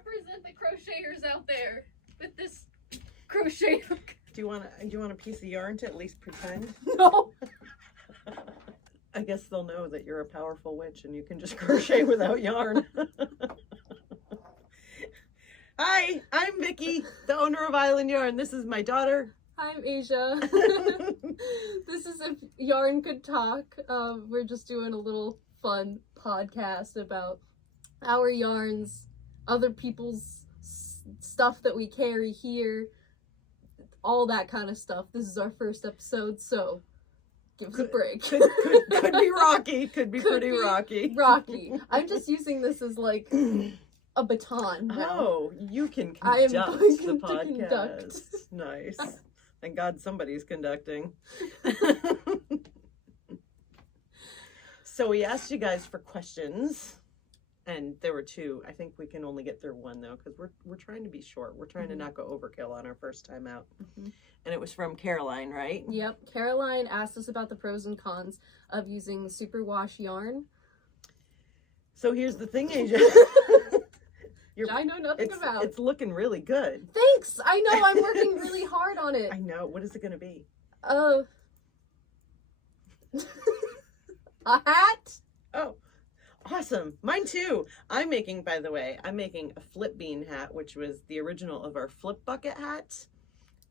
represent the crocheters out there with this crochet hook. Do you want a piece of yarn to at least pretend? No. I guess they'll know that you're a powerful witch and you can just crochet without yarn. Hi, I'm Vicki, the owner of Island Yarn. This is my daughter. I'm Aja. This is If Yarn Could Talk. We're just doing a little fun podcast about our yarns, other people's stuff that we carry here, all that kind of stuff. This is our first episode, so give us a break. Could be rocky. Could be pretty rocky. Rocky. I'm just using this as like a baton now. Oh, you can I am conduct going the to podcast. conduct. Nice. Thank God somebody's conducting. So we asked you guys for questions, and there were two. I think we can only get through one though, because we're trying to be short. We're trying to not go overkill on our first time out. And it was from Caroline, right? Yep. Caroline asked us about the pros and cons of using superwash yarn. So here's the thing, Aja. I know nothing about. It's looking really good. Thanks. I know. I'm working really hard on it. I know. What is it going to be? A hat? Oh, awesome. Mine too. By the way, I'm making a flip bean hat, which was the original of our flip bucket hat.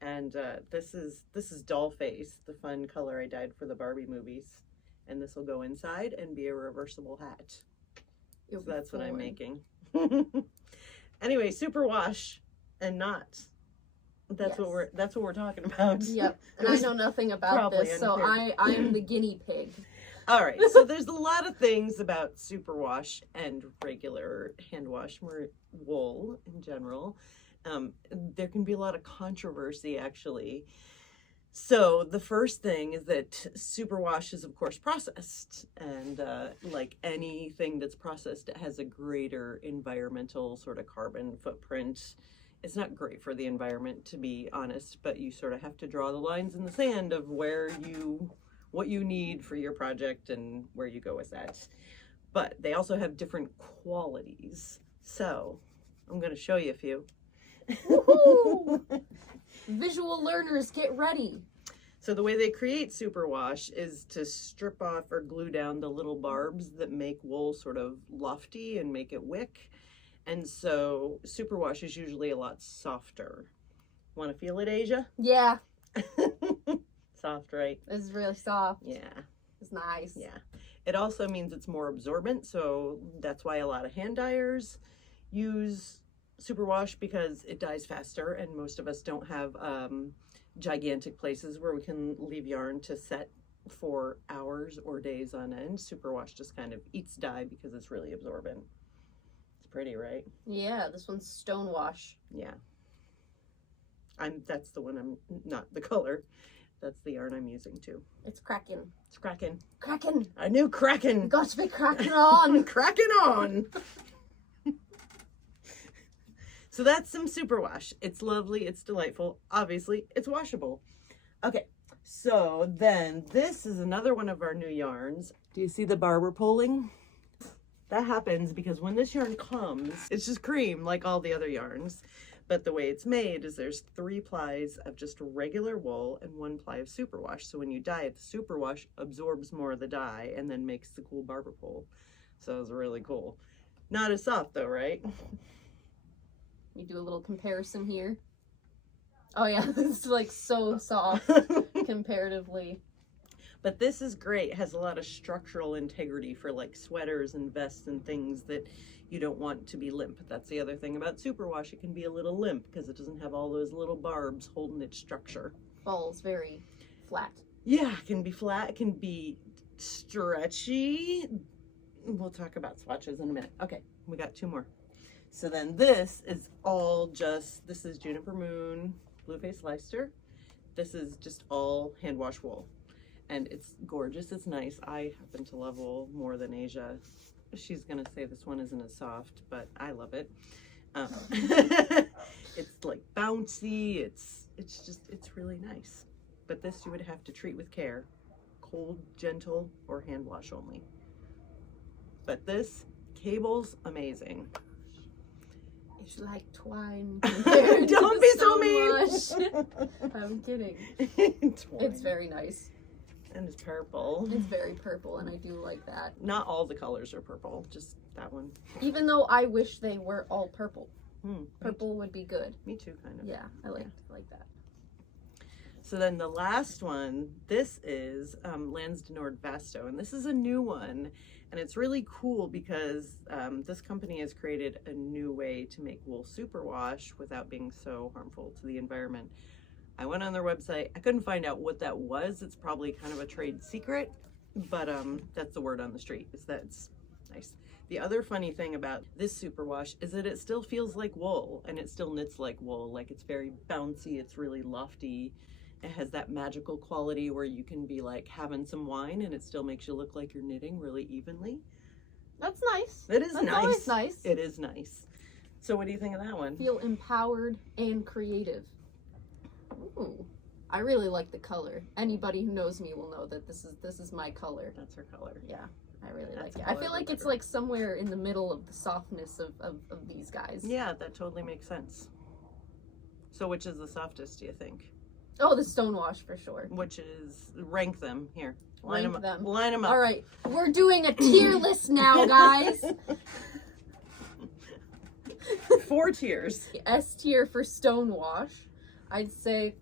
And this is doll face, the fun color I dyed for the Barbie movies. And this will go inside and be a reversible hat. So that's what I'm making. Anyway, superwash and not. That's what we're talking about. Yep. And I know nothing about this, so I am the guinea pig. All right. So there's a lot of things about superwash and regular hand wash wool in general. There can be a lot of controversy actually. So the first thing is that superwash is of course processed, and like anything that's processed, it has a greater environmental sort of carbon footprint. It's not great for the environment, to be honest, but you sort of have to draw the lines in the sand of what you need for your project and where you go with that. But they also have different qualities. So I'm going to show you a few. Woohoo! Visual learners, get ready. So the way they create superwash is to strip off or glue down the little barbs that make wool sort of lofty and make it wick. And so superwash is usually a lot softer. Want to feel it, Aja? Yeah. Soft, right? It's really soft. Yeah. It's nice. Yeah. It also means it's more absorbent, so that's why a lot of hand dyers use superwash, because it dyes faster, and most of us don't have gigantic places where we can leave yarn to set for hours or days on end. Superwash just kind of eats dye because it's really absorbent. It's pretty, right? Yeah, this one's stonewash. Yeah. That's the one not the color. That's the yarn I'm using too. It's cracking. It's cracking. Cracking. I knew cracking. Got to be cracking on. Cracking on. So that's some superwash. It's lovely. It's delightful. Obviously, it's washable. Okay, so then this is another one of our new yarns. Do you see the barber pulling? That happens because when this yarn comes, it's just cream like all the other yarns. But the way it's made is there's 3 plies of just regular wool and 1 ply of superwash. So when you dye it, the superwash absorbs more of the dye and then makes the cool barber pull. So it's really cool. Not as soft though, right? You do a little comparison here. Oh yeah, it's like so soft comparatively. But this is great. It has a lot of structural integrity for like sweaters and vests and things that you don't want to be limp. That's the other thing about superwash. It can be a little limp because it doesn't have all those little barbs holding its structure. Falls very flat. Yeah, it can be flat. It can be stretchy. We'll talk about swatches in a minute. Okay, we got 2 more. So then this is this is Juniper Moon Blueface Leicester. This is just all hand wash wool. And it's gorgeous, it's nice. I happen to love wool more than Aja. She's gonna say this one isn't as soft, but I love it. It's like bouncy, it's really nice. But this you would have to treat with care. Cold, gentle, or hand wash only. But this cable's amazing. much like twine compared to Don't the be so mean. Stonewash. I'm kidding. It's very nice. And it's purple. It's very purple, and I do like that. Not all the colors are purple, just that one. Even though I wish they were all purple. Hmm. Purple would be good. Me too, kind of. Yeah, I like that. So then the last one, this is Lands Nord Vasto, and this is a new one, and it's really cool because this company has created a new way to make wool superwash without being so harmful to the environment. I went on their website. I couldn't find out what that was. It's probably kind of a trade secret, but that's the word on the street, is that it's nice. The other funny thing about this superwash is that it still feels like wool, and it still knits like wool. Like, it's very bouncy, it's really lofty. It has that magical quality where you can be like having some wine and it still makes you look like you're knitting really evenly. That's nice. It is That's nice. always nice. It is nice. So what do you think of that one? Feel empowered and creative. Ooh, I really like the color. Anybody who knows me will know that this is my color. That's her color. Yeah, I really That's like it. how I I feel like it's remember. like somewhere in the middle of the softness of these guys. Yeah, that totally makes sense. So which is the softest, do you think? Oh, the Stonewash for sure. Which is, rank them. Here. Rank them. Line them up. All right, we're doing a tier list now, guys. 4 tiers. S tier for Stonewash. I'd say,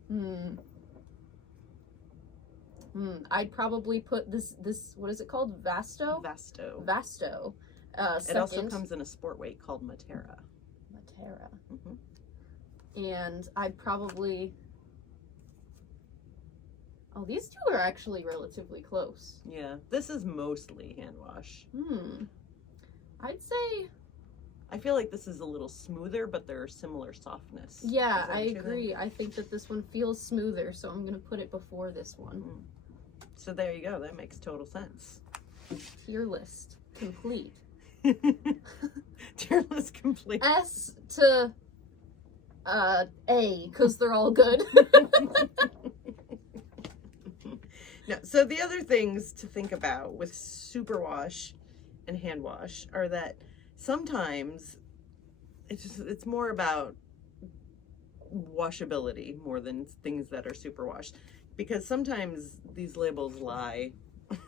I'd probably put this, what is it called? Vasto? Vasto. Vasto. It Second. also comes in a sport weight called Matera. Matera. Mm-hmm. And I'd probably, oh, these two are actually relatively close. Yeah, this is mostly hand wash. I'd say, I feel like this is a little smoother, but they're similar softness. yeah, Is that I what you agree. think? I think that this one feels smoother, so I'm gonna put it before this one. So there you go. That makes total sense. Tier list complete. Tier list complete. S to A, because they're all good. No, so the other things to think about with superwash and hand wash are that sometimes it's more about washability more than things that are superwash, because sometimes these labels lie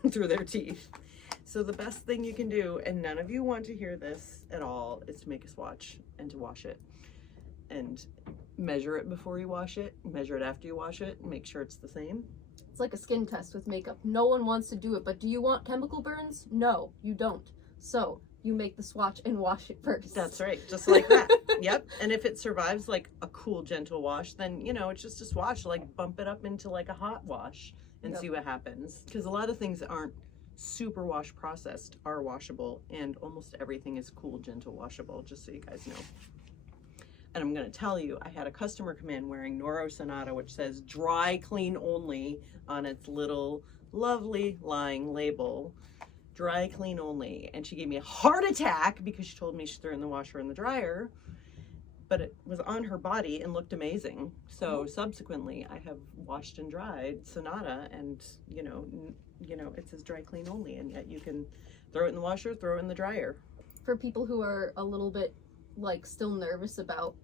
through their teeth. So the best thing you can do, and none of you want to hear this at all, is to make a swatch and to wash it and measure it before you wash it, measure it after you wash it, and make sure it's the same. It's like a skin test with makeup. No one wants to do it, but do you want chemical burns? No, you don't. So you make the swatch and wash it first. That's right, just like that. Yep. And if it survives like a cool, gentle wash, then, you know, it's just a swatch. Like, bump it up into like a hot wash and Yep. see what happens. Because a lot of things that aren't super wash processed are washable, and almost everything is cool, gentle washable, just so you guys know. And I'm going to tell you, I had a customer come in wearing Noro Sonata, which says dry clean only on its little lovely lying label. Dry clean only. And she gave me a heart attack because she told me she threw it in the washer and the dryer, but it was on her body and looked amazing. So subsequently I have washed and dried Sonata, and you know it says dry clean only, and yet you can throw it in the washer, throw it in the dryer. For people who are a little bit like still nervous about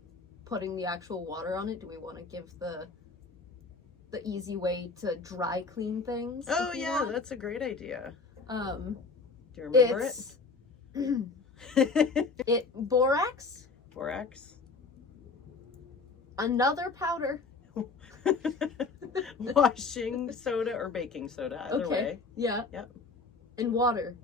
putting the actual water on it, do we want to give the easy way to dry clean things? Oh if you yeah, want? that's a great idea. Um, Do you remember it's it? borax, Borax. another powder. Washing soda or baking soda, either way. Yeah. Yep. And water.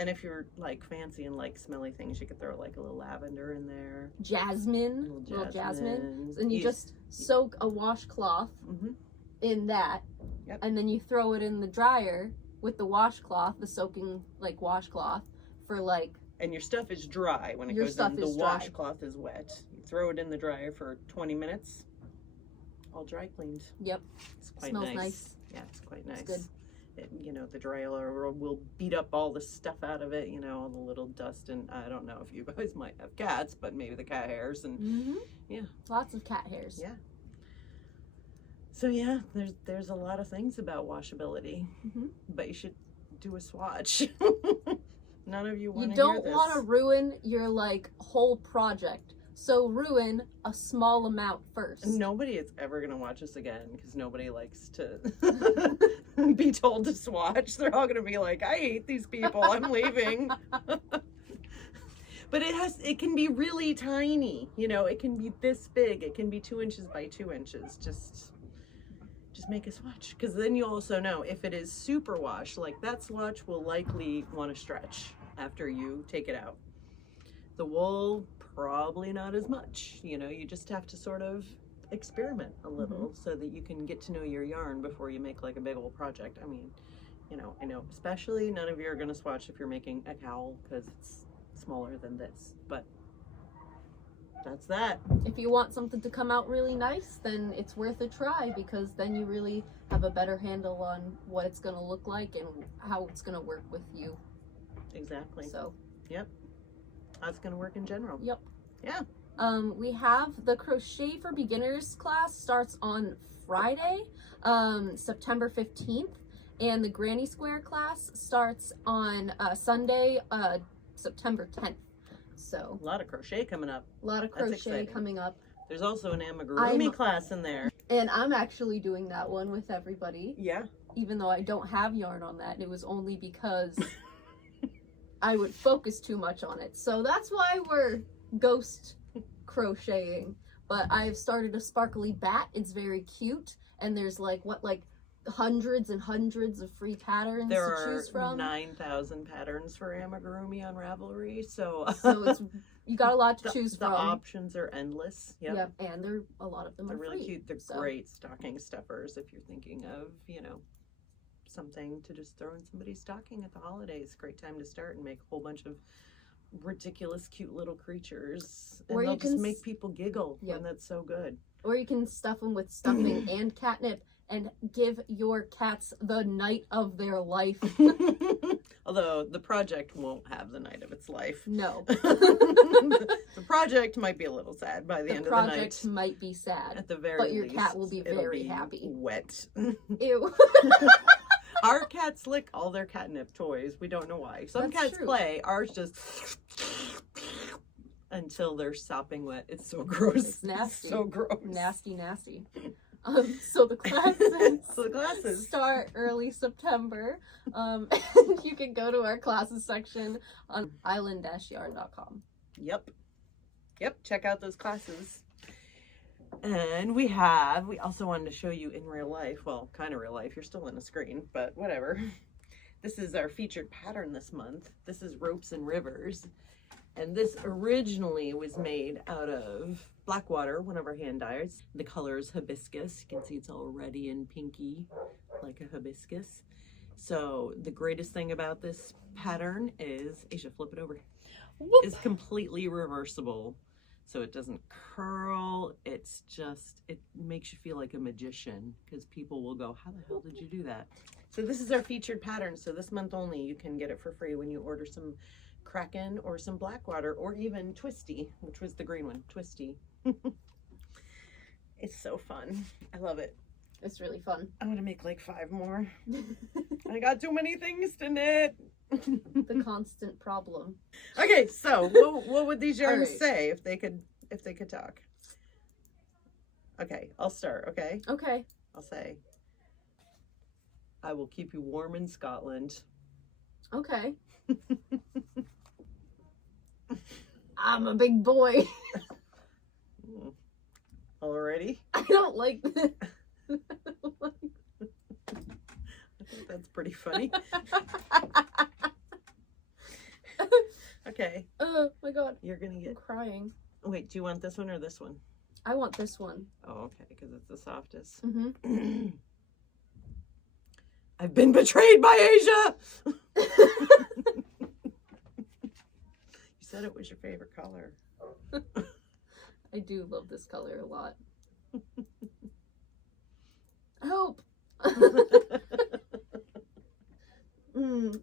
And if you're like fancy and like smelly things, you could throw like a little lavender in there. Jasmine. Little jasmine. And you just soak a washcloth Mhm. in that. Yep. And then you throw it in the dryer with the washcloth, the soaking like washcloth, for like, And your stuff is dry when it Your goes stuff in. is The dry. washcloth is wet. You throw it in the dryer for 20 minutes. All dry cleaned. yep, It's quite smells nice. nice. Yeah, it's quite nice. good. It, the dryer will beat up all the stuff out of it, all the little dust, and I don't know if you guys might have cats, but maybe the cat hairs and Mm-hmm. Yeah. Lots of cat hairs. Yeah. So yeah, there's a lot of things about washability, Mhm. but you should do a swatch. None of you want You to hear don't this. want to ruin your like whole project. So ruin a small amount first. Nobody is ever going to watch us again because nobody likes to be told to swatch. They're all going to be like, I hate these people. I'm leaving. But it can be really tiny. You know, it can be this big. It can be 2 inches by 2 inches. Just make a swatch. Because then you also know if it is super wash, like that swatch will likely want to stretch after you take it out. The wool, probably not as much. You know, you just have to sort of experiment a little so that you can get to know your yarn before you make like a big old project. I mean, you know, I know especially none of you are going to swatch if you're making a cowl because it's smaller than this, but that's that. If you want something to come out really nice, then it's worth a try because then you really have a better handle on what it's going to look like and how it's going to work with you. Exactly. So, yep. How it's going to work in general. Yep. Yeah. We have the Crochet for Beginners class starts on Friday, September 15th, and the Granny Square class starts on Sunday, September 10th. So a lot of crochet coming up. A lot of crochet coming up. There's also an Amigurumi class in there. And I'm actually doing that one with everybody. Yeah. Even though I don't have yarn on that. And it was only because I would focus too much on it. So that's why we're ghost crocheting. But I've started a sparkly bat. It's very cute. And there's like hundreds and hundreds of free patterns to choose from. There are 9,000 patterns for Amigurumi on Ravelry, so it's you got a lot to choose from. The options are endless. Yep. Yeah, and a lot of them they're are really free, cute. They're so. Great stocking stuffers if you're thinking of, you know, something to just throw in somebody's stocking at the holidays. Great time to start and make a whole bunch of ridiculous, cute little creatures, and they'll just make people giggle. Yep. And that's so good. Or you can stuff them with stuffing and catnip. And give your cats the night of their life. Although the project won't have the night of its life. No. The project might be a little sad by the end of the night. The project might be sad. At the very least. But your least, cat will be very happy. Wet. Ew. Our cats lick all their catnip toys. We don't know why. Some cats play. Ours just until they're sopping wet. It's so gross. It's nasty. It's so gross. Nasty, nasty. So the classes start early September. And you can go to our classes section on island-yarn.com. Yep. Check out those classes. And we also wanted to show you in real life. Well, kind of real life. You're still in a screen, but whatever. This is our featured pattern this month. This is Ropes and Rivers. And this originally was made out of Blackwater, one of our hand dyers. The color is hibiscus. You can see it's all reddy and pinky, like a hibiscus. So the greatest thing about this pattern is, Asia, flip it over. Whoop. It's completely reversible. So it doesn't curl. It's just, it makes you feel like a magician because people will go, how the hell did you do that? So this is our featured pattern. So this month only, you can get it for free when you order some Kraken or some Blackwater or even Twisty, which was the green one, Twisty. It's so fun. I love it. It's really fun. I'm gonna make like 5 more. I got too many things to knit. The constant problem. Okay, so what would these yarns say if they could talk? Okay, I'll start. Okay. Okay. I'll say, I will keep you warm in Scotland. Okay. I'm a big boy. Already? I don't like this. I think that's pretty funny. Okay. Oh my god. You're gonna get... I'm crying. Wait, do you want this one or this one? I want this one. Oh, okay, because it's the softest. Mm-hmm. I've been betrayed by Asia! You said it was your favorite color. I do love this color a lot. Help!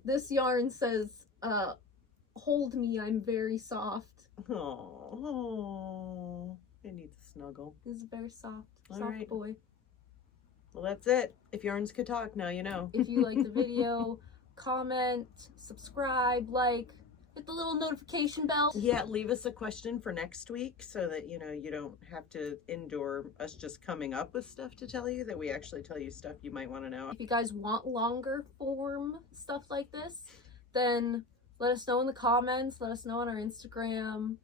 This yarn says, hold me, I'm very soft. Oh, it needs a snuggle. This is very soft. All soft right. boy. Well, that's it. If yarns could talk, now you know. If you like the video, comment, subscribe, like, hit the little notification bell. Yeah, leave us a question for next week so that, you know, you don't have to endure us just coming up with stuff to tell you, that we actually tell you stuff you might want to know. If you guys want longer form stuff like this, then let us know in the comments. Let us know on our Instagram,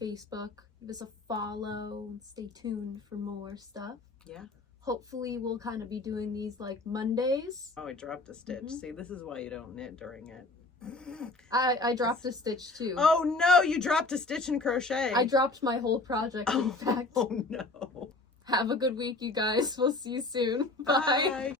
Facebook. Give us a follow. Stay tuned for more stuff. Yeah. Hopefully we'll kind of be doing these like Mondays. Oh, I dropped a stitch. See, this is why you don't knit during it. I dropped a stitch too. Oh no, you dropped a stitch in crochet. I dropped my whole project, in fact. Oh no. Have a good week, you guys. We'll see you soon. Bye. Bye.